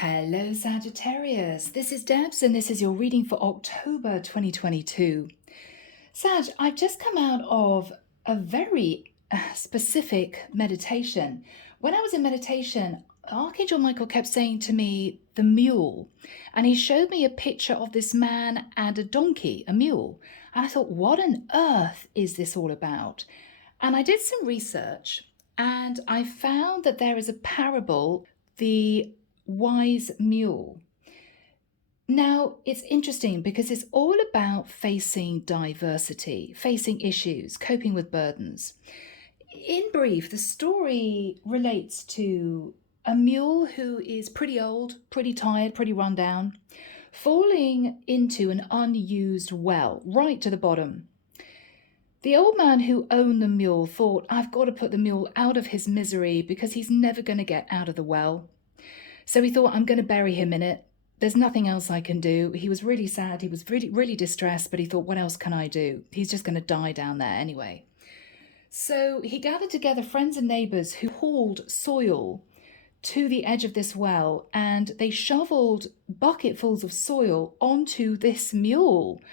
Hello Sagittarius, this is Debs and this is your reading for October 2022. Sag, I've just come out of a very specific meditation. When I was in meditation, Archangel Michael kept saying to me, the mule, and he showed me a picture of this man and a donkey, a mule. And I thought, what on earth is this all about? And I did some research and I found that there is a parable, the Wise Mule. Now, it's interesting because it's all about facing diversity, facing issues, coping with burdens. In brief, the story relates to a mule who is pretty old, pretty tired, pretty run down, falling into an unused well, right to the bottom. The old man who owned the mule thought, I've got to put the mule out of his misery because he's never going to get out of the well. So he thought, I'm going to bury him in it. There's nothing else I can do. He was really sad. He was really, really distressed, but he thought, what else can I do? He's just going to die down there anyway. So he gathered together friends and neighbors who hauled soil to the edge of this well, and they shoveled bucketfuls of soil onto this mule.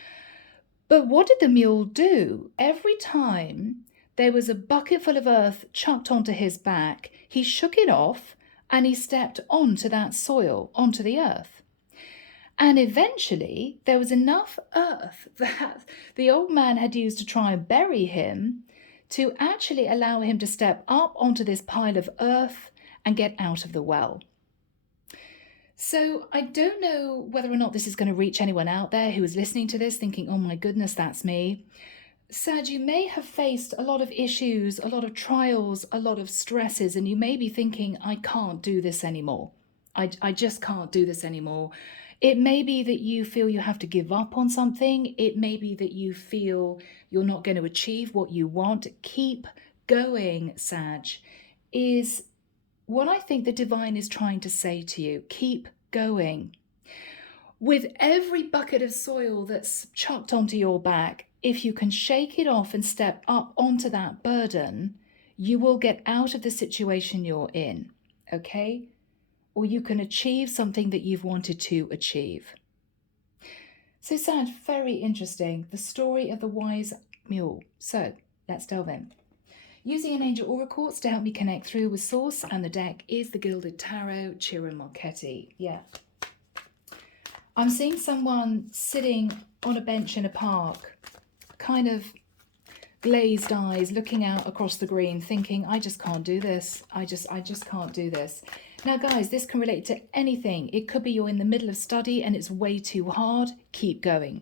But what did the mule do? Every time there was a bucket full of earth chucked onto his back, he shook it off and he stepped onto that soil, onto the earth. And eventually there was enough earth that the old man had used to try and bury him to actually allow him to step up onto this pile of earth and get out of the well. So I don't know whether or not this is going to reach anyone out there who is listening to this thinking, oh my goodness, that's me. Sag, you may have faced a lot of issues, a lot of trials, a lot of stresses, and you may be thinking, I can't do this anymore. I just can't do this anymore. It may be that you feel you have to give up on something. It may be that you feel you're not going to achieve what you want. Keep going, Sag, is what I think the divine is trying to say to you. Keep going. With every bucket of soil that's chucked onto your back, if you can shake it off and step up onto that burden, you will get out of the situation you're in, okay? Or you can achieve something that you've wanted to achieve. So Sag, very interesting, the story of the Wise Mule. So let's delve in. Using an angel aura quartz to help me connect through with source, and the deck is the Gilded Tarot, Ciro and Marchetti. Yeah. I'm seeing someone sitting on a bench in a park, kind of glazed eyes, looking out across the green, thinking, I just can't do this. I just can't do this. Now, guys, this can relate to anything. It could be you're in the middle of study and it's way too hard. Keep going.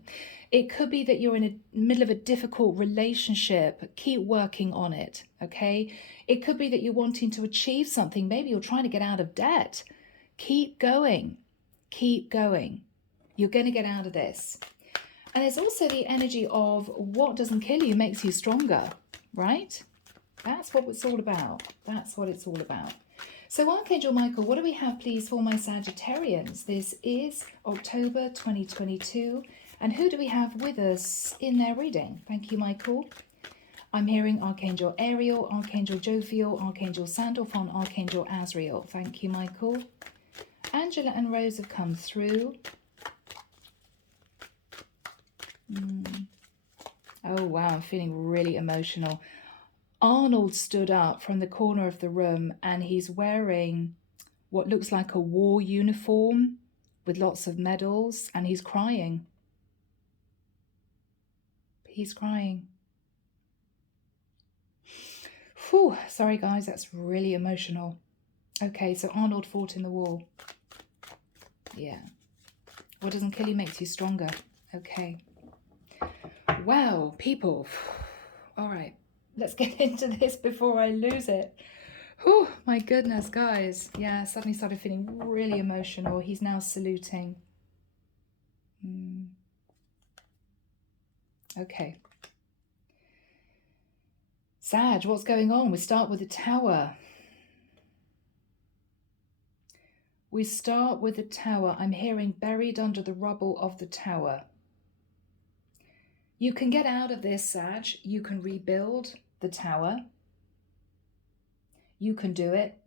It could be that you're in the middle of a difficult relationship. Keep working on it, okay? It could be that you're wanting to achieve something. Maybe you're trying to get out of debt. Keep going. Keep going. You're going to get out of this. And there's also the energy of what doesn't kill you makes you stronger, right? That's what it's all about. That's what it's all about. So Archangel Michael, what do we have, please, for my Sagittarians? This is October 2022. And who do we have with us in their reading? Thank you, Michael. I'm hearing Archangel Ariel, Archangel Jophiel, Archangel Sandalphon, Archangel Azrael. Thank you, Michael. Angela and Rose have come through. Oh, wow, I'm feeling really emotional. Arnold stood up from the corner of the room and he's wearing what looks like a war uniform with lots of medals, and he's crying. He's crying. Whew, sorry guys, that's really emotional. Okay, so Arnold fought in the war. Yeah. What doesn't kill you makes you stronger. Okay. Wow, people. All right, let's get into this before I lose it. Oh, my goodness, guys. Yeah, suddenly started feeling really emotional. He's now saluting. Okay. Sag, what's going on? We start with the Tower. We start with the Tower. I'm hearing buried under the rubble of the Tower. You can get out of this, Sag. You can rebuild. the tower. You can do it.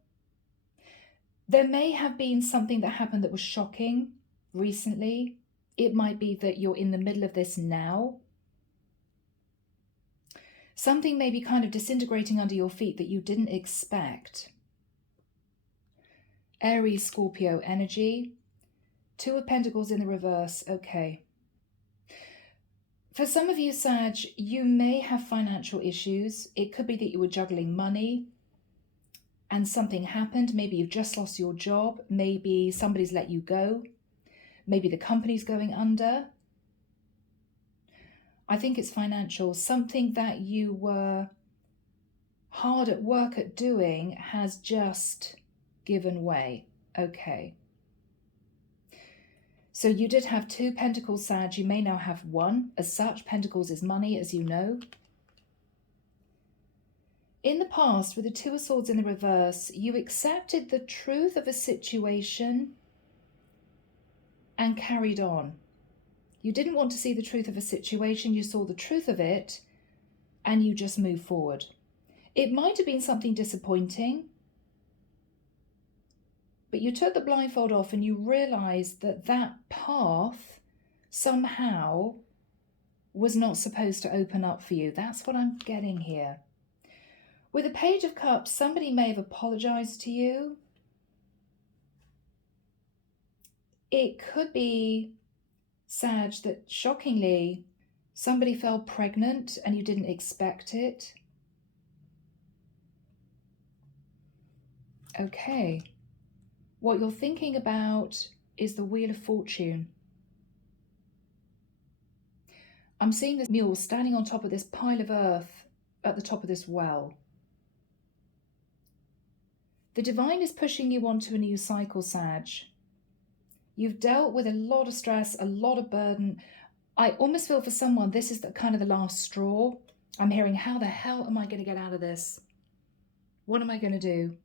There may have been something that happened that was shocking recently. It might be that you're in the middle of this now. Something may be kind of disintegrating under your feet that you didn't expect. Aries, Scorpio energy. Two of Pentacles in the reverse. Okay. For some of you, Sag, you may have financial issues. It could be that you were juggling money and something happened. Maybe you've just lost your job. Maybe somebody's let you go. Maybe the company's going under. I think it's financial. Something that you were hard at work at doing has just given way. Okay. So you did have two Pentacles, Sag. You may now have one. As such, Pentacles is money, as you know. In the past, with the Two of Swords in the reverse, you accepted the truth of a situation and carried on. You didn't want to see the truth of a situation. You saw the truth of it and you just moved forward. It might have been something disappointing, but you took the blindfold off and you realized that that path somehow was not supposed to open up for you. That's what I'm getting here. With the Page of Cups, somebody may have apologized to you. It could be, Sag, that shockingly somebody fell pregnant and you didn't expect it. Okay. What you're thinking about is the Wheel of Fortune. I'm seeing this mule standing on top of this pile of earth at the top of this well. The divine is pushing you onto a new cycle, Sag. You've dealt with a lot of stress, a lot of burden. I almost feel for someone, this is kind of the last straw. I'm hearing, how the hell am I going to get out of this? What am I going to do?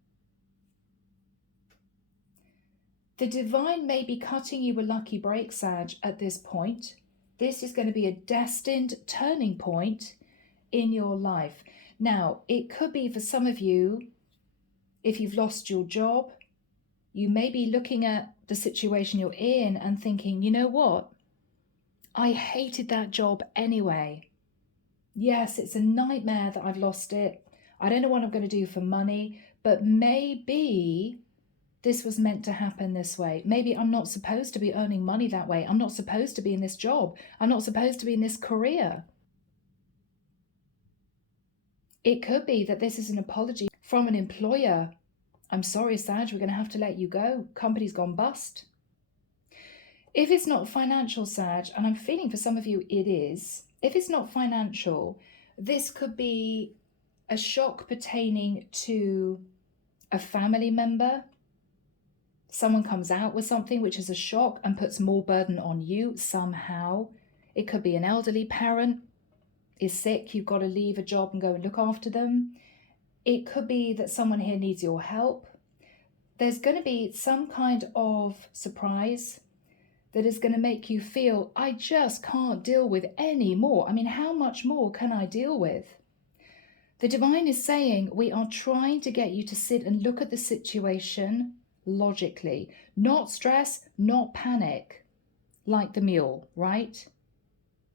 The divine may be cutting you a lucky break, Sag, at this point. This is going to be a destined turning point in your life. Now, it could be for some of you, if you've lost your job, you may be looking at the situation you're in and thinking, you know what? I hated that job anyway. Yes, it's a nightmare that I've lost it. I don't know what I'm going to do for money, but maybe this was meant to happen this way. Maybe I'm not supposed to be earning money that way. I'm not supposed to be in this job. I'm not supposed to be in this career. It could be that this is an apology from an employer. I'm sorry, Sag, we're going to have to let you go. Company's gone bust. If it's not financial, Sag, and I'm feeling for some of you it is, if it's not financial, this could be a shock pertaining to a family member. Someone comes out with something which is a shock and puts more burden on you somehow. It could be an elderly parent is sick, you've got to leave a job and go and look after them. It could be that someone here needs your help. There's going to be some kind of surprise that is going to make you feel, I just can't deal with any more. I mean, how much more can I deal with? The divine is saying, we are trying to get you to sit and look at the situation logically, not stress, not panic, like the mule, right?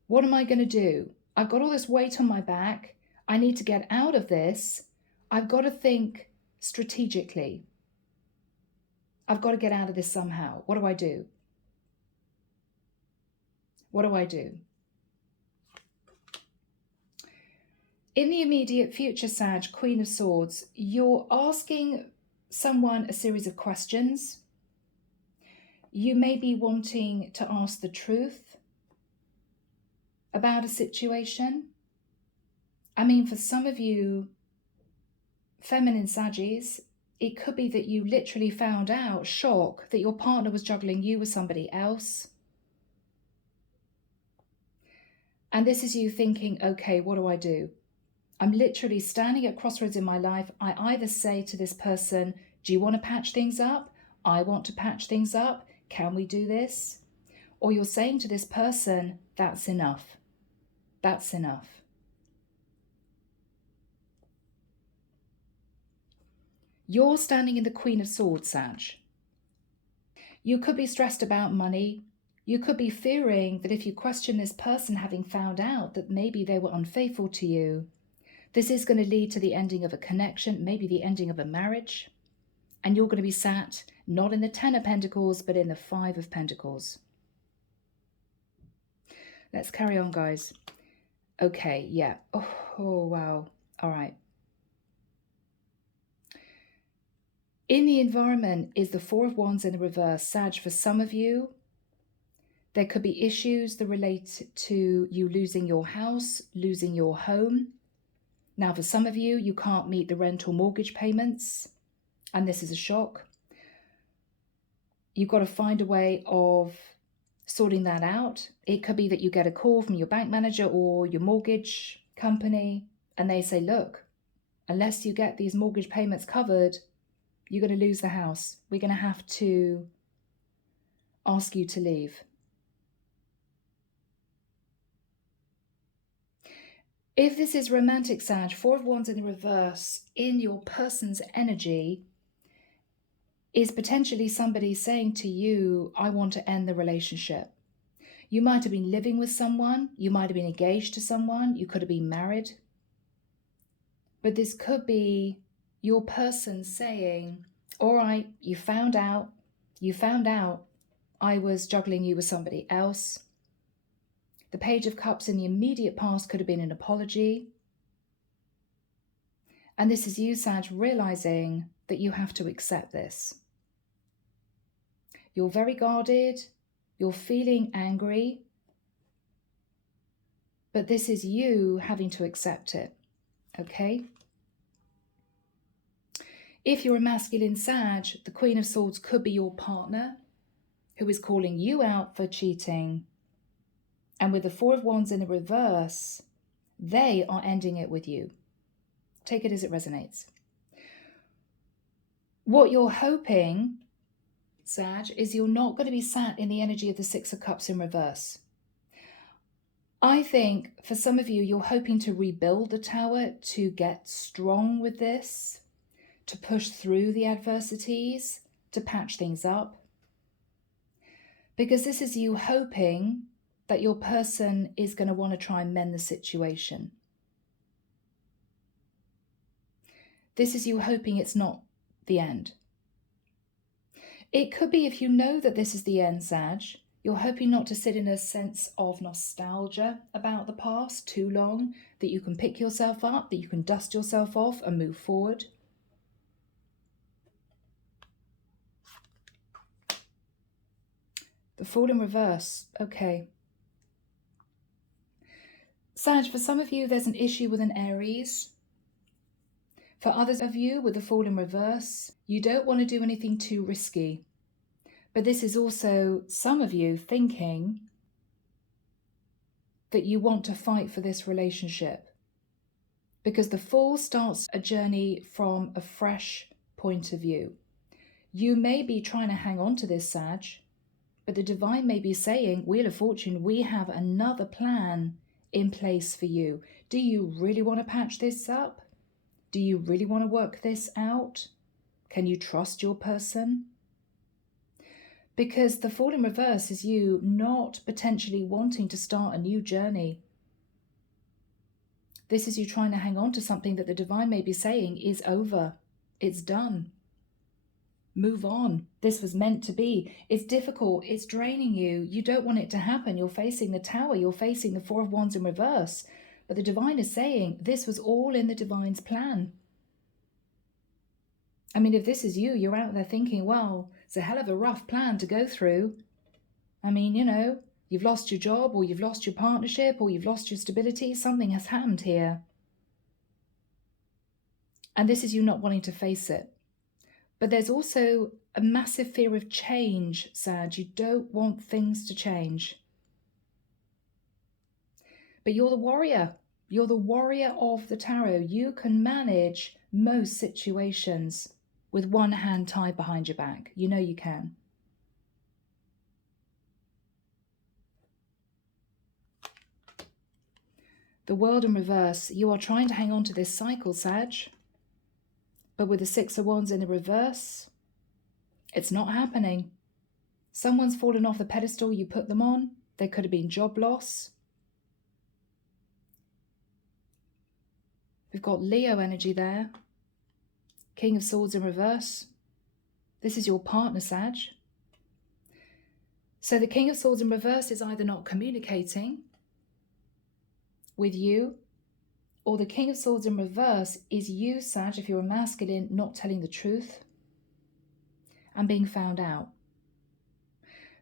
What am I going to do? I've got all this weight on my back. I need to get out of this. I've got to think strategically. I've got to get out of this somehow. What do I do? What do I do? In the immediate future, Sag, Queen of Swords, you're asking someone a series of questions. You may be wanting to ask the truth about a situation. I mean, for some of you feminine Saggies, it could be that you literally found out, shock, that your partner was juggling you with somebody else. And this is you thinking, okay, what do I do? I'm literally standing at crossroads in my life. I either say to this person, do you want to patch things up? I want to patch things up. Can we do this? Or you're saying to this person, that's enough. That's enough. You're standing in the Queen of Swords, Sag. You could be stressed about money. You could be fearing that if you question this person, having found out that maybe they were unfaithful to you, this is going to lead to the ending of a connection, maybe the ending of a marriage. And you're going to be sat not in the 10 of Pentacles, but in the 5 of Pentacles. Let's carry on, guys. Okay, yeah. Oh, wow. All right. In the environment is the 4 of Wands in the reverse. Sag, for some of you, there could be issues that relate to you losing your house, losing your home. Now, for some of you, you can't meet the rent or mortgage payments, and this is a shock. You've got to find a way of sorting that out. It could be that you get a call from your bank manager or your mortgage company, and they say, look, unless you get these mortgage payments covered, you're going to lose the house. We're going to have to ask you to leave. If this is romantic, Sag, 4 of Wands in the reverse, in your person's energy, is potentially somebody saying to you, I want to end the relationship. You might have been living with someone. You might have been engaged to someone. You could have been married. But this could be your person saying, all right, you found out I was juggling you with somebody else. The Page of Cups in the immediate past could have been an apology. And this is you, Sag, realizing that you have to accept this. You're very guarded. You're feeling angry. But this is you having to accept it. Okay? If you're a masculine Sag, the Queen of Swords could be your partner who is calling you out for cheating. And with the 4 of Wands in the reverse, they are ending it with you. Take it as it resonates. What you're hoping, Sag, is you're not going to be sat in the energy of the 6 of Cups in reverse. I think for some of you, you're hoping to rebuild the tower, to get strong with this, to push through the adversities, to patch things up. Because this is you hoping that your person is going to want to try and mend the situation. This is you hoping it's not the end. It could be, if you know that this is the end, Sag, you're hoping not to sit in a sense of nostalgia about the past too long, that you can pick yourself up, that you can dust yourself off and move forward. The Fool in reverse. Okay. Sag, for some of you, there's an issue with an Aries. For others of you, with the Fool in reverse, you don't want to do anything too risky. But this is also some of you thinking that you want to fight for this relationship. Because the Fool starts a journey from a fresh point of view. You may be trying to hang on to this, Sag, but the divine may be saying, Wheel of Fortune, we have another plan in place for you. Do you really want to patch this up? Do you really want to work this out? Can you trust your person? Because the Fool in reverse is you not potentially wanting to start a new journey. This is you trying to hang on to something that the divine may be saying is over. It's done. Move on. This was meant to be. It's difficult. It's draining you. You don't want it to happen. You're facing the Tower. You're facing the 4 of Wands in reverse. But the divine is saying this was all in the divine's plan. I mean, if this is you, you're out there thinking, well, it's a hell of a rough plan to go through. I mean, you know, you've lost your job, or you've lost your partnership, or you've lost your stability. Something has happened here. And this is you not wanting to face it. But there's also a massive fear of change, Sag. You don't want things to change. But you're the warrior. You're the warrior of the tarot. You can manage most situations with one hand tied behind your back. You know you can. The World in reverse. You are trying to hang on to this cycle, Sag. But with the Six of Wands in the reverse, it's not happening. Someone's fallen off the pedestal you put them on. There could have been job loss. We've got Leo energy there. King of Swords in reverse. This is your partner, Sag. So the King of Swords in reverse is either not communicating with you, or the King of Swords in reverse is you, Sag, if you're a masculine, not telling the truth and being found out.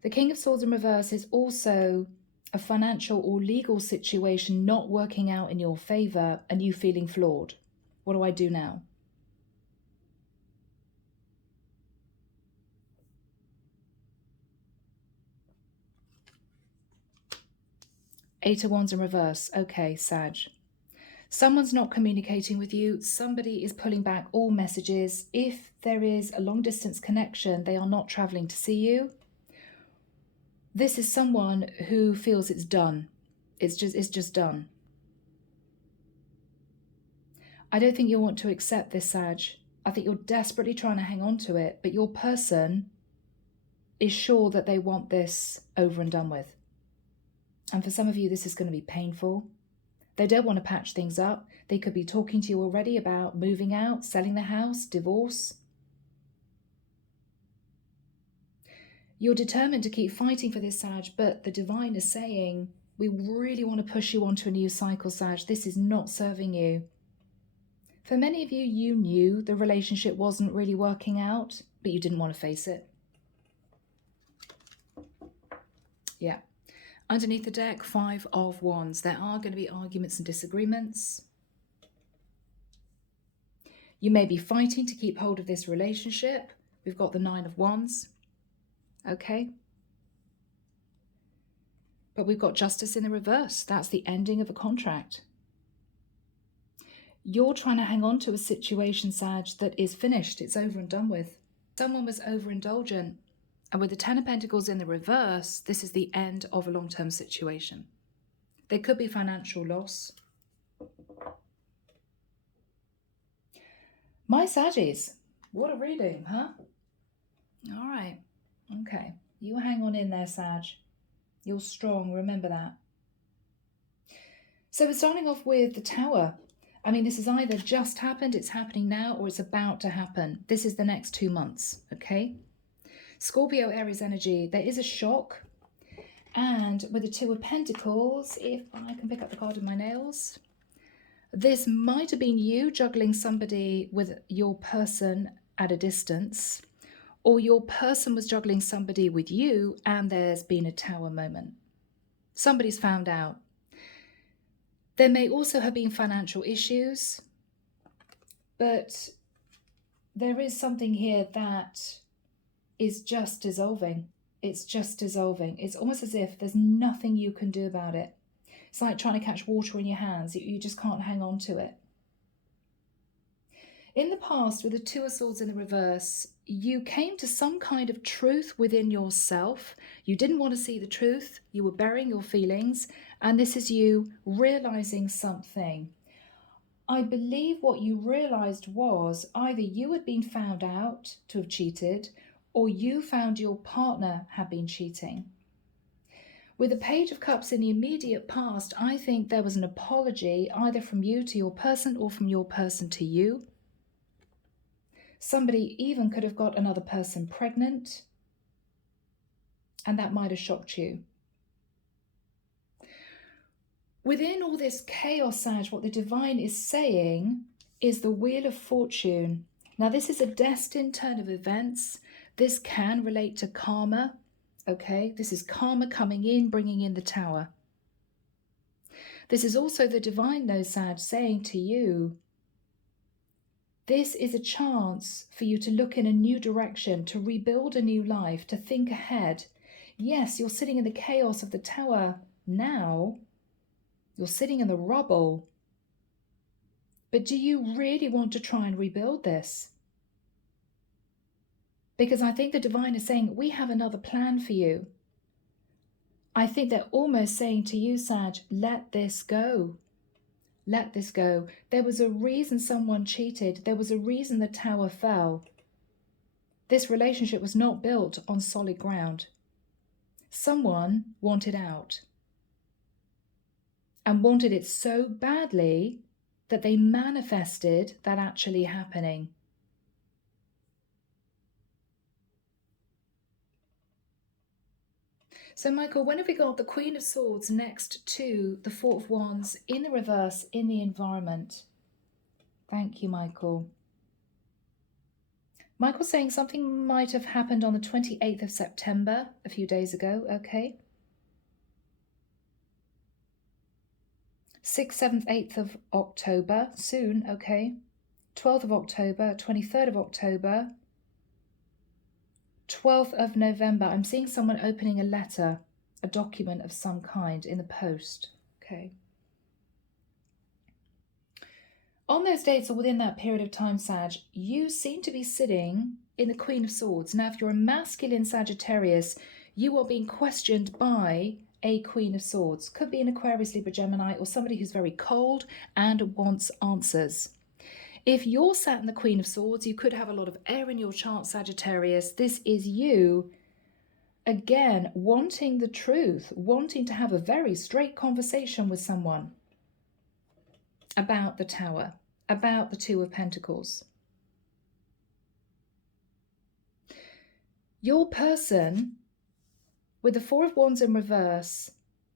The King of Swords in reverse is also a financial or legal situation not working out in your favor and you feeling flawed. What do I do now? Eight of Wands in reverse. Okay, Sag. Someone's not communicating with you. Somebody is pulling back all messages. If there is a long distance connection, they are not traveling to see you. This is someone who feels it's done. It's just done. I don't think you want to accept this, Sag. I think you're desperately trying to hang on to it, but your person is sure that they want this over and done with. And for some of you, this is going to be painful. They don't want to patch things up. They could be talking to you already about moving out, selling the house, divorce. You're determined to keep fighting for this, Sag, but the divine is saying, we really want to push you onto a new cycle, Sag. This is not serving you. For many of you, you knew the relationship wasn't really working out, but you didn't want to face it. Yeah. Underneath the deck, Five of Wands. There are going to be arguments and disagreements. You may be fighting to keep hold of this relationship. We've got the Nine of Wands. Okay. But we've got Justice in the reverse. That's the ending of a contract. You're trying to hang on to a situation, Sag, that is finished. It's over and done with. Someone was overindulgent. And with the Ten of Pentacles in the reverse, this is the end of a long-term situation. There could be financial loss. My Saggies, what a reading, huh? All right. Okay. You hang on in there, Sag. You're strong. Remember that. So we're starting off with the Tower. I mean, this has either just happened, it's happening now, or it's about to happen. This is the next 2 months, okay? Scorpio, Aries energy, there is a shock. And with the Two of Pentacles, if I can pick up the card with my nails, this might have been you juggling somebody with your person at a distance, or your person was juggling somebody with you and there's been a Tower moment. Somebody's found out. There may also have been financial issues, but there is something here that is just dissolving. It's just dissolving. It's almost as if there's nothing you can do about it. It's like trying to catch water in your hands. You just can't hang on to it. In the past, with the Two of Swords in the reverse, you came to some kind of truth within yourself. You didn't want to see the truth. You were burying your feelings. And this is you realizing something. I believe what you realized was either you had been found out to have cheated, or you found your partner had been cheating. With the Page of Cups in the immediate past, I think there was an apology either from you to your person or from your person to you. Somebody even could have got another person pregnant, and that might have shocked you. Within all this chaos, Sag, what the divine is saying is the Wheel of Fortune. Now, this is a destined turn of events. This can relate to karma, okay? This is karma coming in, bringing in the Tower. This is also the divine, though, Sag, saying to you, this is a chance for you to look in a new direction, to rebuild a new life, to think ahead. Yes, you're sitting in the chaos of the Tower now. You're sitting in the rubble. But do you really want to try and rebuild this? Because I think the divine is saying, we have another plan for you. I think they're almost saying to you, Sag, let this go. Let this go. There was a reason someone cheated. There was a reason the tower fell. This relationship was not built on solid ground. Someone wanted out. And wanted it so badly that they manifested that actually happening. So Michael, when have we got the Queen of Swords next to the Four of Wands in the reverse in the environment? Thank you, Michael. Michael's saying something might have happened on the 28th of September, a few days ago, okay? 6th, 7th, 8th of October, soon, okay? 12th of October, 23rd of October, 12th of November. I'm seeing someone opening a letter, a document of some kind in the post, okay? On those dates or within that period of time, Sag, you seem to be sitting in the Queen of Swords. Now, if you're a masculine Sagittarius, you are being questioned by a Queen of Swords. Could be an Aquarius, Libra, Gemini, or somebody who's very cold and wants answers. If you're sat in the Queen of Swords, you could have a lot of air in your chart, Sagittarius. This is you, again, wanting the truth, wanting to have a very straight conversation with someone about the Tower, about the Two of Pentacles. Your person with the Four of Wands in reverse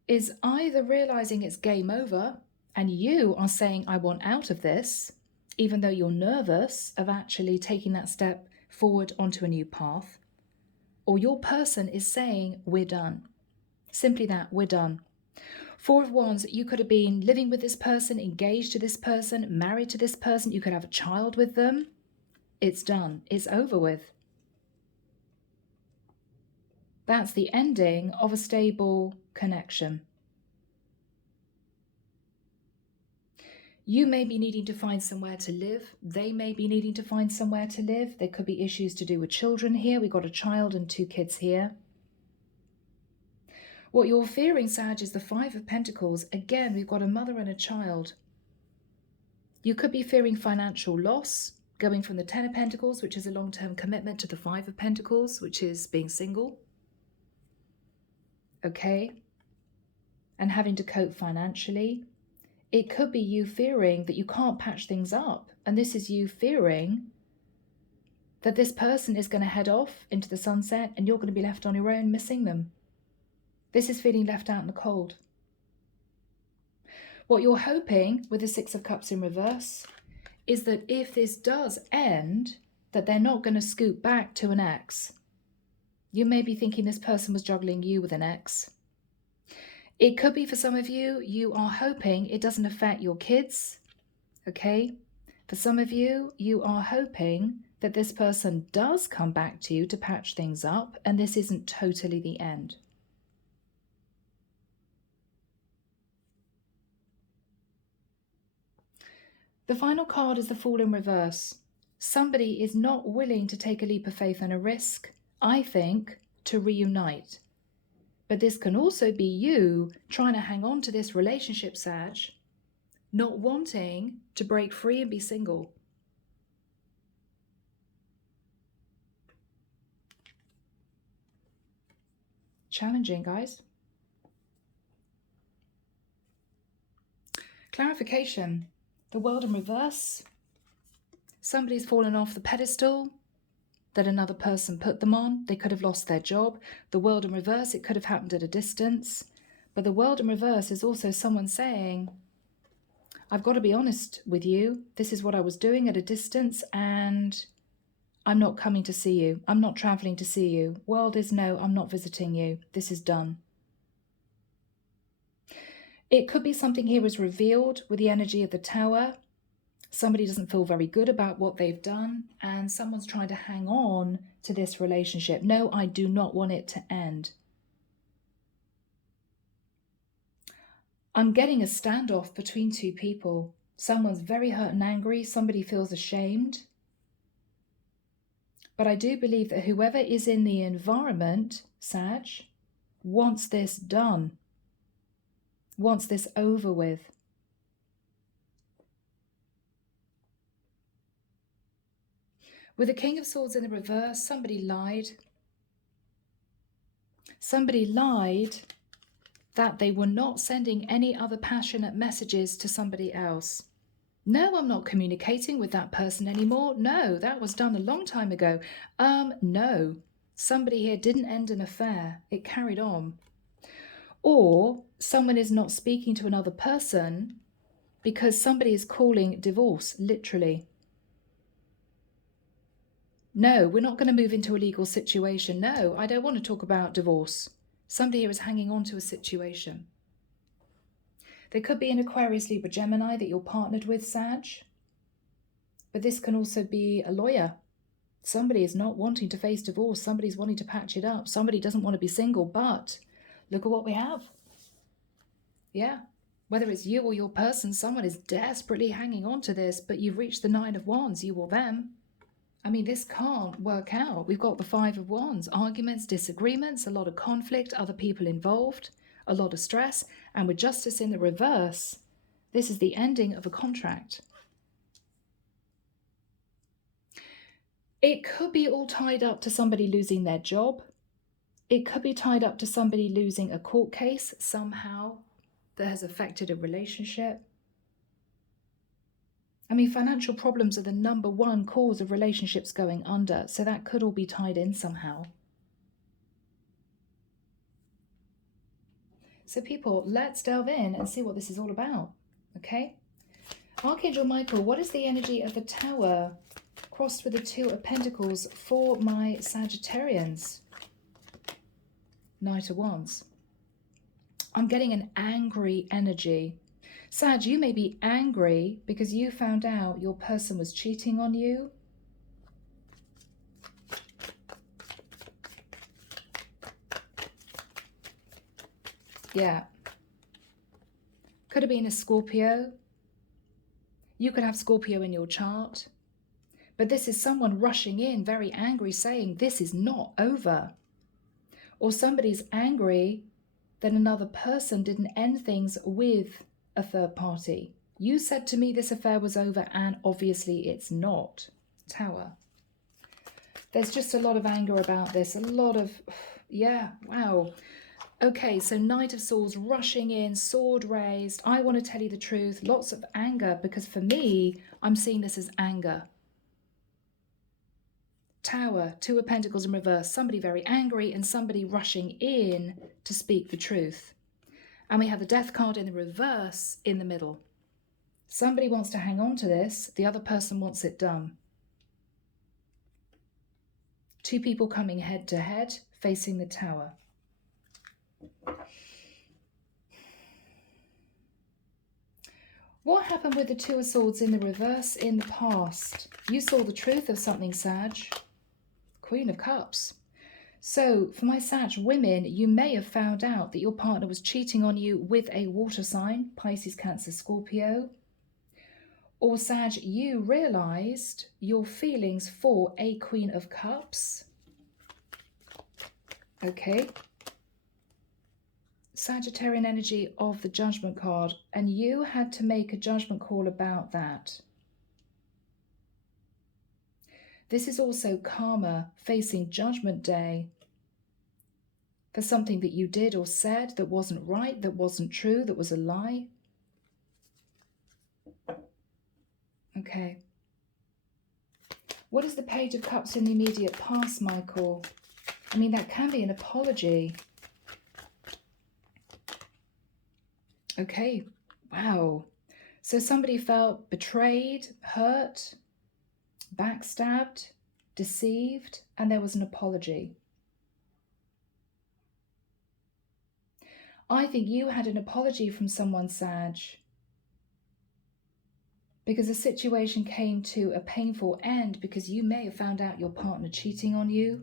is either realizing it's game over and you are saying, I want out of this, even though you're nervous of actually taking that step forward onto a new path, or your person is saying, we're done. Simply that, we're done. Four of Wands, you could have been living with this person, engaged to this person, married to this person. You could have a child with them. It's done. It's over with. That's the ending of a stable connection. You may be needing to find somewhere to live. They may be needing to find somewhere to live. There could be issues to do with children here. We've got a child and 2 kids here. What you're fearing, Sag, is the Five of Pentacles. Again, we've got a mother and a child. You could be fearing financial loss, going from the Ten of Pentacles, which is a long-term commitment, to the Five of Pentacles, which is being single. Okay? And having to cope financially. It could be you fearing that you can't patch things up. And this is you fearing that this person is going to head off into the sunset and you're going to be left on your own, missing them. This is feeling left out in the cold. What you're hoping with the Six of Cups in reverse is that if this does end, that they're not going to scoot back to an ex. You may be thinking this person was juggling you with an ex. It could be for some of you, you are hoping it doesn't affect your kids, okay? For some of you, you are hoping that this person does come back to you to patch things up and this isn't totally the end. The final card is the Fool in reverse. Somebody is not willing to take a leap of faith and a risk, I think, to reunite. But this can also be you trying to hang on to this relationship, Sag, not wanting to break free and be single. Challenging, guys. Clarification. The World in reverse. Somebody's fallen off the pedestal that another person put them on. They could have lost their job. The World in reverse, it could have happened at a distance. But the World in reverse is also someone saying, I've got to be honest with you. This is what I was doing at a distance and I'm not coming to see you. I'm not traveling to see you. World is no, I'm not visiting you. This is done. It could be something here is revealed with the energy of the Tower. Somebody doesn't feel very good about what they've done and someone's trying to hang on to this relationship. No, I do not want it to end. I'm getting a standoff between 2 people. Someone's very hurt and angry. Somebody feels ashamed. But I do believe that whoever is in the environment, Sag, wants this done. Wants this over with. With the King of Swords in the reverse, somebody lied. Somebody lied that they were not sending any other passionate messages to somebody else. No, I'm not communicating with that person anymore. No, that was done a long time ago. No, somebody here didn't end an affair. It carried on. Or someone is not speaking to another person because somebody is calling divorce, literally. No, we're not going to move into a legal situation. No, I don't want to talk about divorce. Somebody here is hanging on to a situation. There could be an Aquarius, Libra, Gemini that you're partnered with, Sag. But this can also be a lawyer. Somebody is not wanting to face divorce. Somebody's wanting to patch it up. Somebody doesn't want to be single, but look at what we have. Yeah. Whether it's you or your person, someone is desperately hanging on to this, but you've reached the 9 of Wands, you or them. I mean, this can't work out. We've got the 5 of Wands, arguments, disagreements, a lot of conflict, other people involved, a lot of stress. And with Justice in the reverse, this is the ending of a contract. It could be all tied up to somebody losing their job. It could be tied up to somebody losing a court case somehow that has affected a relationship. I mean, financial problems are the #1 cause of relationships going under, so that could all be tied in somehow. So people, let's delve in and see what this is all about, okay? Archangel Michael, what is the energy of the Tower crossed with the 2 of Pentacles for my Sagittarians? Knight of Wands. I'm getting an angry energy. Sag, you may be angry because you found out your person was cheating on you. Yeah. Could have been a Scorpio. You could have Scorpio in your chart. But this is someone rushing in, very angry, saying this is not over. Or somebody's angry that another person didn't end things with a third party. You said to me this affair was over, and obviously it's not. Tower. There's just a lot of anger about this. A lot of, yeah, wow. Okay, so Knight of Swords rushing in, sword raised. I want to tell you the truth. Lots of anger, because for me, I'm seeing this as anger. Tower, 2 of Pentacles in reverse. Somebody very angry and somebody rushing in to speak the truth. And we have the Death card in the reverse in the middle. Somebody wants to hang on to this. The other person wants it done. 2 people coming head to head, facing the Tower. What happened with the 2 of Swords in the reverse in the past? You saw the truth of something, Sag. Queen of Cups. So for my Sag women, you may have found out that your partner was cheating on you with a water sign, Pisces, Cancer, Scorpio. Or Sag, you realised your feelings for a Queen of Cups. Okay. Sagittarian energy of the Judgment card, and you had to make a judgment call about that. This is also karma facing Judgment Day for something that you did or said that wasn't right, that wasn't true, that was a lie. Okay. What is the Page of Cups in the immediate past, Michael? I mean, that can be an apology. Okay, wow. So somebody felt betrayed, hurt, backstabbed, deceived, and there was an apology. I think you had an apology from someone, Sag, because the situation came to a painful end because you may have found out your partner cheating on you.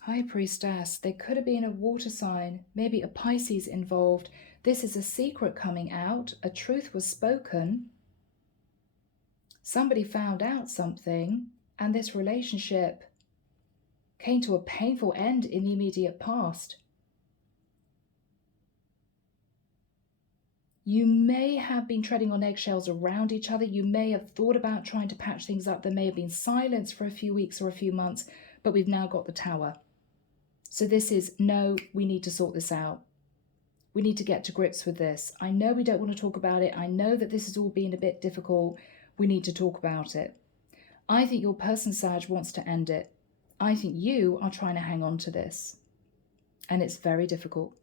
High Priestess, there could have been a water sign, maybe a Pisces involved. This is a secret coming out. A truth was spoken. Somebody found out something, and this relationship came to a painful end in the immediate past. You may have been treading on eggshells around each other. You may have thought about trying to patch things up. There may have been silence for a few weeks or a few months, but we've now got the Tower. So this is, no, we need to sort this out. We need to get to grips with this. I know we don't want to talk about it. I know that this has all been a bit difficult. We need to talk about it. I think your person, Sag, wants to end it. I think you are trying to hang on to this. And it's very difficult.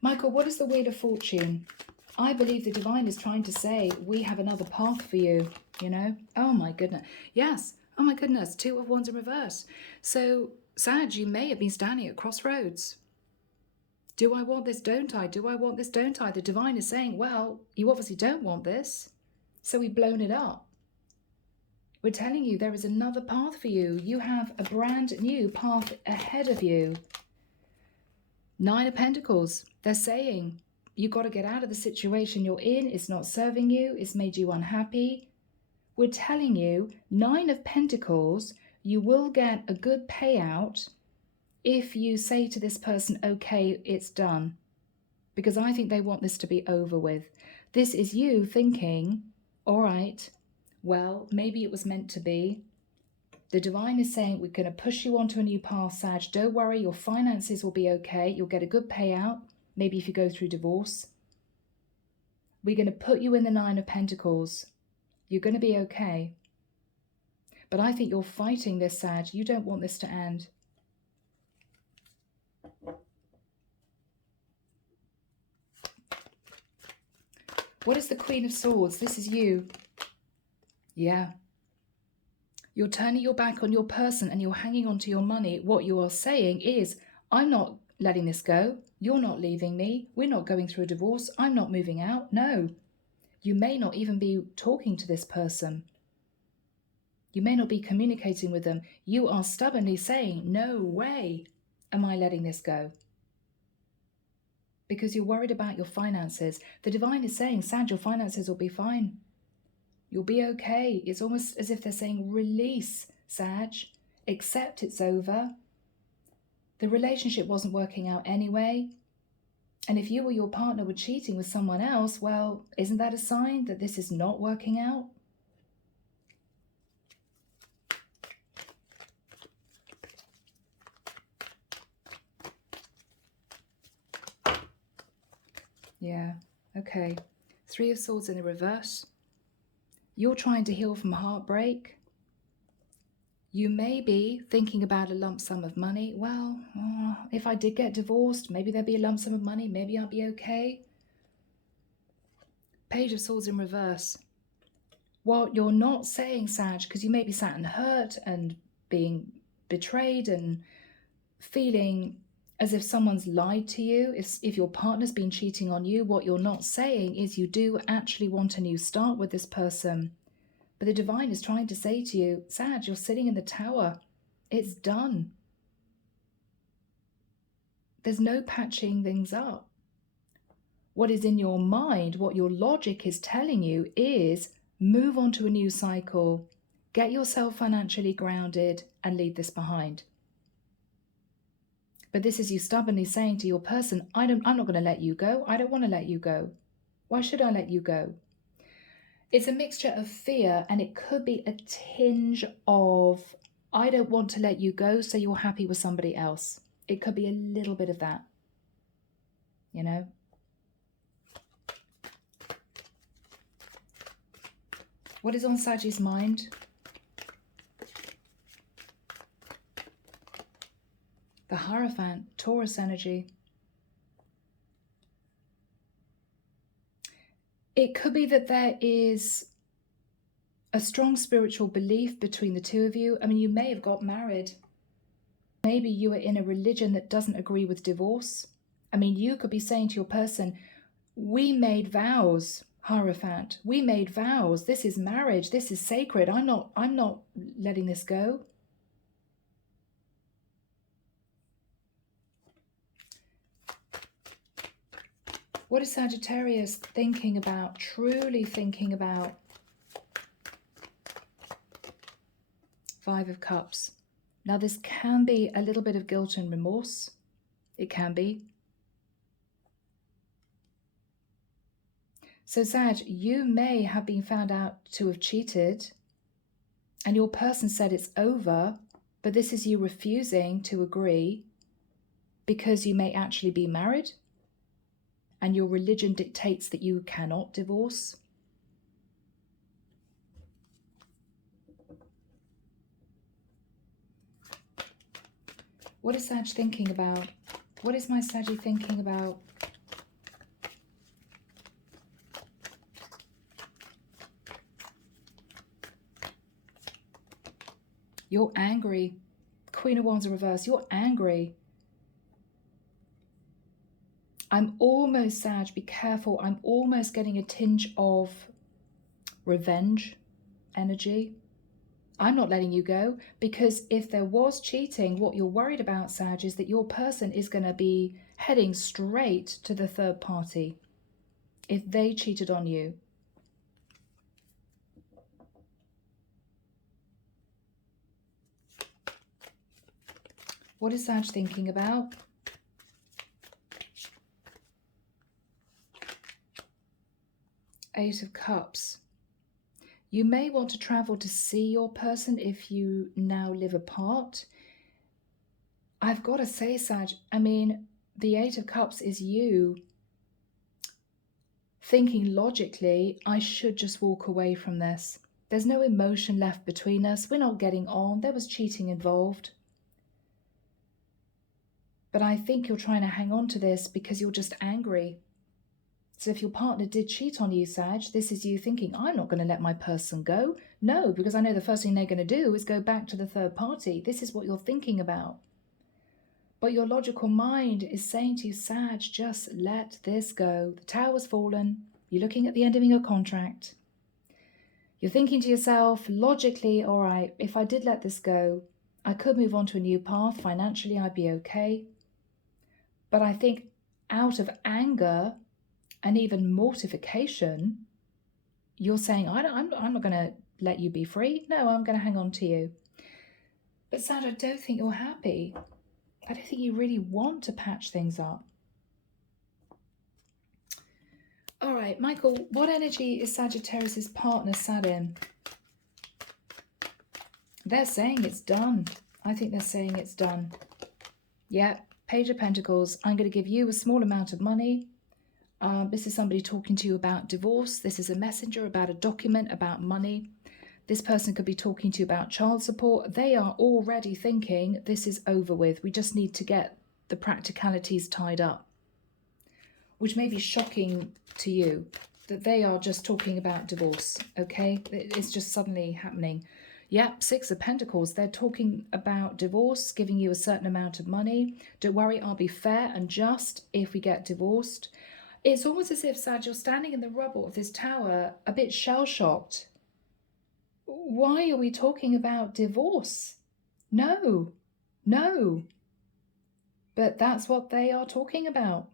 Michael, what is the Wheel of Fortune? I believe the divine is trying to say, we have another path for you, you know? Oh my goodness. Yes. Oh my goodness. 2 of Wands in reverse. So, Sag, you may have been standing at crossroads. Do I want this? Don't I? Do I want this? Don't I? The divine is saying, well, you obviously don't want this. So we've blown it up. We're telling you there is another path for you. You have a brand new path ahead of you. 9 of Pentacles. They're saying you've got to get out of the situation you're in. It's not serving you. It's made you unhappy. We're telling you, 9 of Pentacles, you will get a good payout if you say to this person, okay, it's done. Because I think they want this to be over with. This is you thinking, all right, well, maybe it was meant to be. The divine is saying, we're going to push you onto a new path, Sag. Don't worry, your finances will be okay. You'll get a good payout. Maybe if you go through divorce. We're going to put you in the 9 of Pentacles. You're going to be okay. But I think you're fighting this, Sag. You don't want this to end. What is the Queen of Swords? This is you. Yeah. You're turning your back on your person and you're hanging on to your money. What you are saying is, I'm not letting this go. You're not leaving me. We're not going through a divorce. I'm not moving out. No. You may not even be talking to this person. You may not be communicating with them. You are stubbornly saying, no way am I letting this go. Because you're worried about your finances. The divine is saying, Sag, your finances will be fine. You'll be okay. It's almost as if they're saying, release, Sag. Accept it's over. The relationship wasn't working out anyway. And if you or your partner were cheating with someone else, well, isn't that a sign that this is not working out? Yeah, okay. 3 of Swords in the reverse. You're trying to heal from heartbreak. You may be thinking about a lump sum of money. Well, if I did get divorced, maybe there'd be a lump sum of money. Maybe I'll be okay. Page of Swords in reverse. What you're not saying, Sag, because you may be sat and hurt and being betrayed and feeling as if someone's lied to you, if your partner's been cheating on you, what you're not saying is you do actually want a new start with this person. But the divine is trying to say to you, Sag, you're sitting in the Tower. It's done. There's no patching things up. What is in your mind, what your logic is telling you is move on to a new cycle, get yourself financially grounded and leave this behind. But this is you stubbornly saying to your person, I'm not going to let you go. I don't want to let you go. Why should I let you go? It's a mixture of fear, and it could be a tinge of, I don't want to let you go, so you're happy with somebody else. It could be a little bit of that, you know? What is on Sag's mind? The Hierophant, Taurus energy. It could be that there is a strong spiritual belief between the two of you. I mean, you may have got married. Maybe you are in a religion that doesn't agree with divorce. I mean, you could be saying to your person, we made vows, Hierophant. We made vows. This is marriage. This is sacred. I'm not letting this go. What is Sagittarius thinking about, truly thinking about? 5 of Cups. Now this can be a little bit of guilt and remorse. It can be. So Sag, you may have been found out to have cheated and your person said it's over, but this is you refusing to agree because you may actually be married and your religion dictates that you cannot divorce. What is Sag thinking about? What is my Saggy thinking about? You're angry. Queen of Wands in reverse. You're angry. I'm almost, Sag, be careful. I'm almost getting a tinge of revenge energy. I'm not letting you go, because if there was cheating, what you're worried about, Sag, is that your person is going to be heading straight to the third party if they cheated on you. What is Sag thinking about? Eight of Cups. You may want to travel to see your person if you now live apart. I've got to say, Sag, I mean, the Eight of Cups is you thinking logically, I should just walk away from this. There's no emotion left between us. We're not getting on. There was cheating involved. But I think you're trying to hang on to this because you're just angry. So if your partner did cheat on you, Sag, this is you thinking, I'm not going to let my person go. No, because I know the first thing they're going to do is go back to the third party. This is what you're thinking about. But your logical mind is saying to you, Sag, just let this go. The tower's fallen. You're looking at the ending of your contract. You're thinking to yourself, logically, all right, if I did let this go, I could move on to a new path. Financially, I'd be okay. But I think out of anger and even mortification, you're saying, I'm not going to let you be free. No, I'm going to hang on to you. But Sag, I don't think you're happy. I don't think you really want to patch things up. All right, Michael, what energy is Sagittarius's partner sat in? They're saying it's done. I think they're saying it's done. Yeah, Page of Pentacles. I'm going to give you a small amount of money. This is somebody talking to you about divorce. This is a messenger about a document, about money. This person could be talking to you about child support. They are already thinking this is over with. We just need to get the practicalities tied up, which may be shocking to you that they are just talking about divorce, okay? It's just suddenly happening. Yep, Six of Pentacles. They're talking about divorce, giving you a certain amount of money. Don't worry, I'll be fair and just if we get divorced. It's almost as if, Sag, you're standing in the rubble of this tower, a bit shell-shocked. Why are we talking about divorce? No, no. But that's what they are talking about.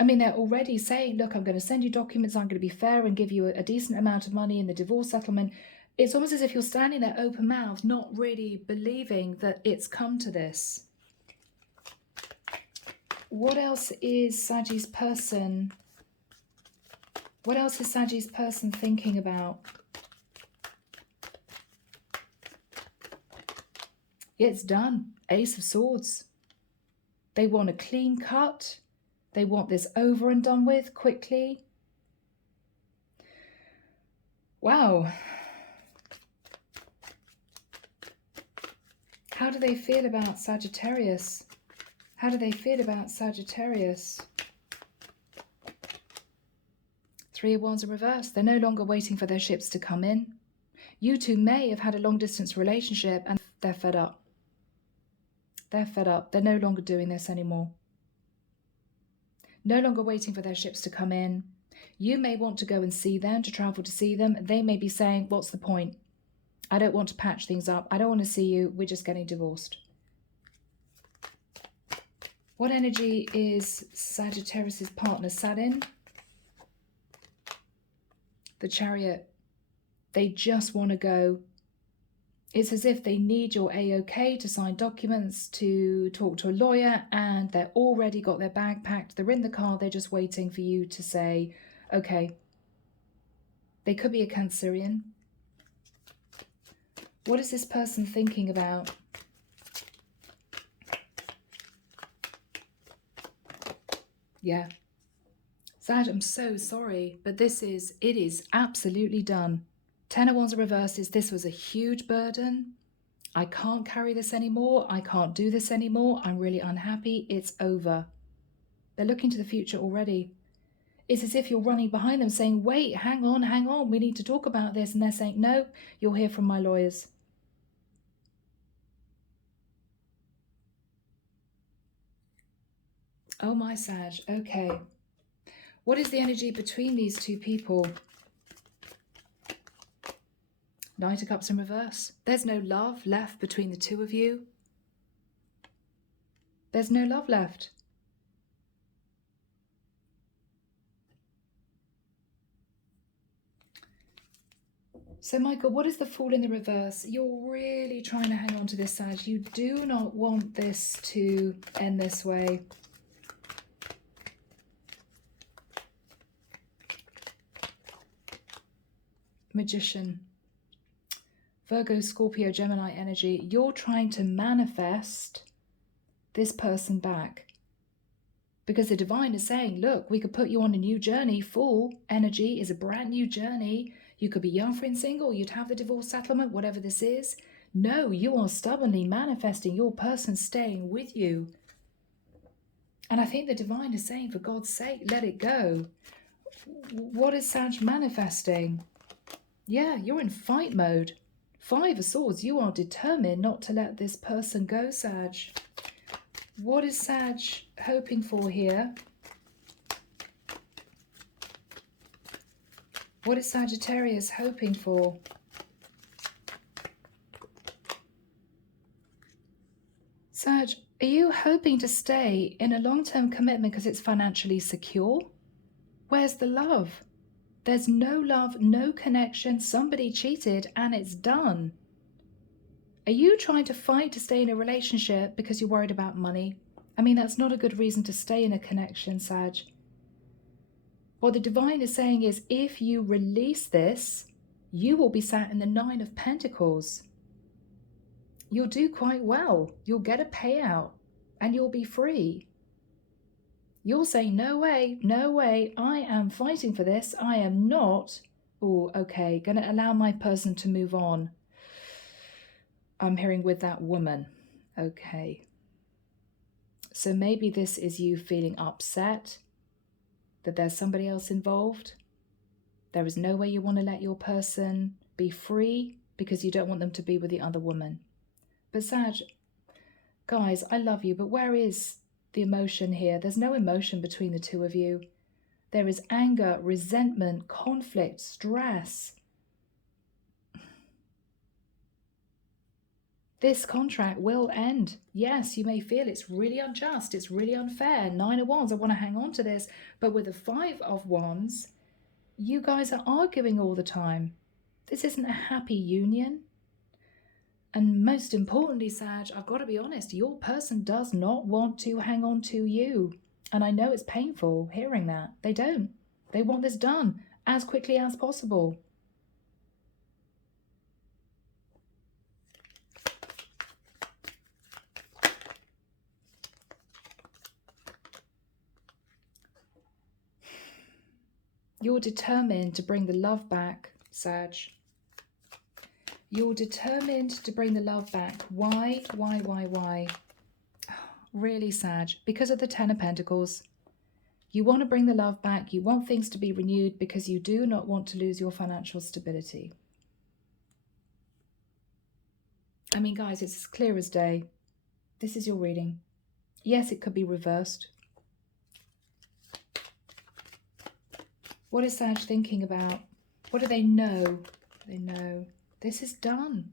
I mean, they're already saying, look, I'm going to send you documents, I'm going to be fair and give you a decent amount of money in the divorce settlement. It's almost as if you're standing there open mouthed, not really believing that it's come to this. What else is Saggy's person? What else is Saggy's person thinking about? It's done. Ace of Swords. They want a clean cut. They want this over and done with quickly. Wow. How do they feel about Sagittarius? How do they feel about Sagittarius? Three of Wands in reverse. They're no longer waiting for their ships to come in. You two may have had a long distance relationship and they're fed up. They're fed up. They're no longer doing this anymore. No longer waiting for their ships to come in. You may want to go and see them, to travel to see them. They may be saying, what's the point? I don't want to patch things up. I don't want to see you. We're just getting divorced. What energy is Sagittarius's partner sat in? The Chariot. They just want to go. It's as if they need your A-OK to sign documents, to talk to a lawyer, and they're already got their bag packed. They're in the car. They're just waiting for you to say, Okay. They could be a Cancerian. What is this person thinking about? Yeah. Sag, I'm so sorry, but it is absolutely done. 10 of Wands reverses. This was a huge burden. I can't carry this anymore. I can't do this anymore. I'm really unhappy. It's over. They're looking to the future already. It's as if you're running behind them saying, wait, hang on. We need to talk about this. And they're saying, no, you'll hear from my lawyers. Oh, my Sag. Okay. What is the energy between these two people? Knight of Cups in reverse. There's no love left between the two of you. There's no love left. So, Michael, what is the Fool in the reverse? You're really trying to hang on to this, Sag. You do not want this to end this way. Magician. Virgo, Scorpio, Gemini energy. You're trying to manifest this person back. Because the divine is saying, look, we could put you on a new journey. Fool energy is a brand new journey. You could be young, free and single. You'd have the divorce settlement, whatever this is. No, you are stubbornly manifesting your person staying with you. And I think the divine is saying, for God's sake, let it go. What is Sag manifesting? Yeah, you're in fight mode. 5 of Swords, you are determined not to let this person go, Sag. What is Sag hoping for here? What is Sagittarius hoping for? Sag, are you hoping to stay in a long-term commitment because it's financially secure? Where's the love? There's no love, no connection. Somebody cheated and it's done. Are you trying to fight to stay in a relationship because you're worried about money? I mean, that's not a good reason to stay in a connection, Sag. What the divine is saying is, if you release this, you will be sat in the 9 of Pentacles. You'll do quite well. You'll get a payout and you'll be free. You'll say, no way, I am fighting for this. I am not, okay, going to allow my person to move on. I'm hearing with that woman. Okay. So maybe this is you feeling upset that there's somebody else involved. There is no way you want to let your person be free because you don't want them to be with the other woman. But Sag, guys, I love you, but where is the emotion here? There's no emotion between the two of you. There is anger, resentment, conflict, stress. This contract will end. Yes, you may feel it's really unjust, it's really unfair. 9 of Wands, I want to hang on to this. But with the 5 of Wands, you guys are arguing all the time. This isn't a happy union. And most importantly, Sag, I've got to be honest, your person does not want to hang on to you. And I know it's painful hearing that. They don't. They want this done as quickly as possible. You're determined to bring the love back, Sag. You're determined to bring the love back. Why? Really, Sag? Because of the 10 of Pentacles. You want to bring the love back. You want things to be renewed because you do not want to lose your financial stability. I mean, guys, it's as clear as day. This is your reading. Yes, it could be reversed. What is Sag thinking about? What do they know? They know. This is done.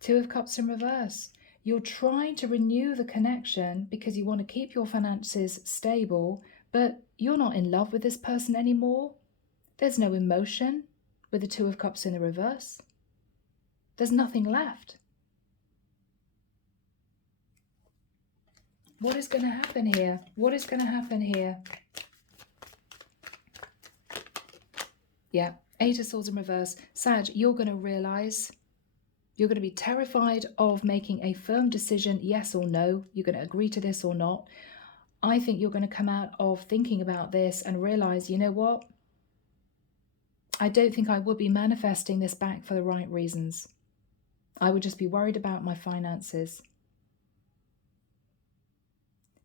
2 of Cups in reverse. You're trying to renew the connection because you want to keep your finances stable, but you're not in love with this person anymore. There's no emotion with the 2 of Cups in the reverse. There's nothing left. What is going to happen here? What is going to happen here? Yeah, Eight of Swords in reverse. Sag, you're going to realize, you're going to be terrified of making a firm decision, yes or no. You're going to agree to this or not. I think you're going to come out of thinking about this and realize, you know what? I don't think I would be manifesting this back for the right reasons. I would just be worried about my finances.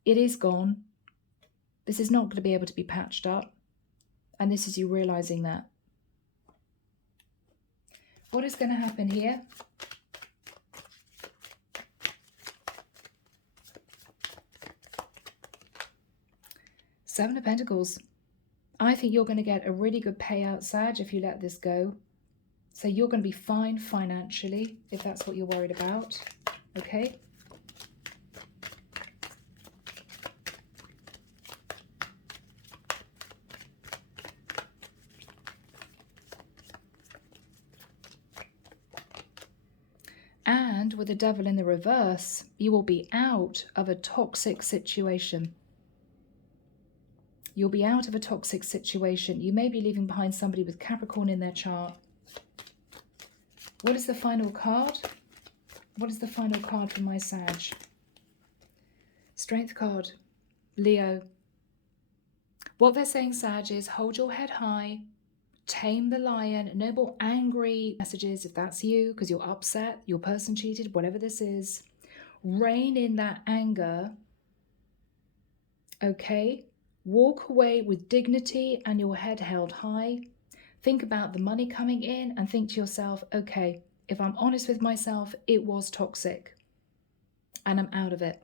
It is gone. This is not going to be able to be patched up. And this is you realizing that. What is going to happen here? Seven of Pentacles. I think you're going to get a really good payout, Sag, if you let this go. So you're going to be fine financially, if that's what you're worried about. Okay? And with the Devil in the reverse, you will be out of a toxic situation. You'll be out of a toxic situation. You may be leaving behind somebody with Capricorn in their chart. What is the final card? What is the final card for my Sag? Strength card. Leo. What they're saying, Sag, is hold your head high. Tame the lion. No more angry messages if that's you, because you're upset, your person cheated, whatever this is. Rein in that anger. Okay? Walk away with dignity and your head held high. Think about the money coming in and think to yourself, okay, if I'm honest with myself, it was toxic and I'm out of it.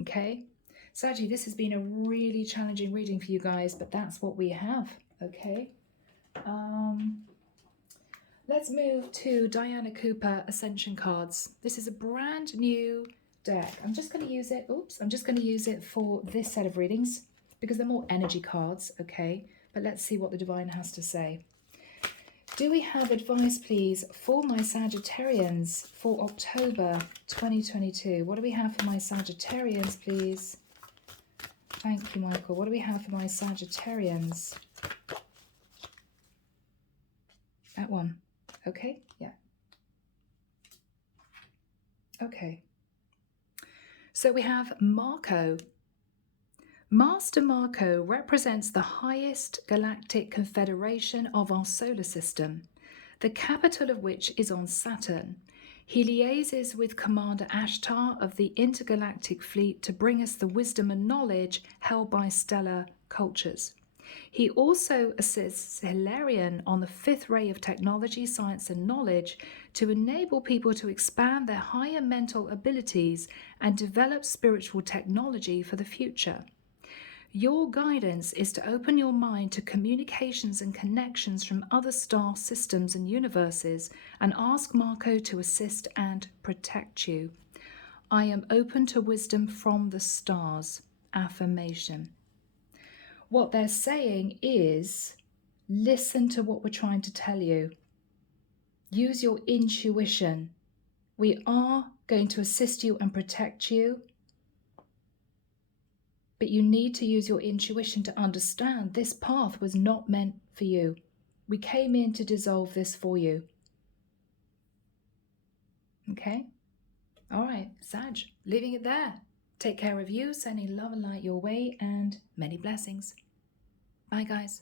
Okay? Saggy, this has been a really challenging reading for you guys, but that's what we have. Okay? Let's move to Diana Cooper Ascension cards. This is a brand new deck. I'm just going to use it. Oops, I'm just going to use it for this set of readings because they're more energy cards, okay? But let's see what the Divine has to say. Do we have advice, please, for my Sagittarians for October 2022? What do we have for my Sagittarians, please? Thank you, Michael. What do we have for my Sagittarians? That one. Okay, yeah. Okay. So we have Marco. Master Marco represents the highest galactic confederation of our solar system, the capital of which is on Saturn. He liaises with Commander Ashtar of the intergalactic fleet to bring us the wisdom and knowledge held by stellar cultures. He also assists Hilarion on the fifth ray of technology, science and knowledge to enable people to expand their higher mental abilities and develop spiritual technology for the future. Your guidance is to open your mind to communications and connections from other star systems and universes and ask Marco to assist and protect you. I am open to wisdom from the stars. Affirmation. What they're saying is, listen to what we're trying to tell you. Use your intuition. We are going to assist you and protect you. But you need to use your intuition to understand this path was not meant for you. We came in to dissolve this for you. Okay? All right, Sag, leaving it there. Take care of you, sending love and light your way, and many blessings. Bye, guys.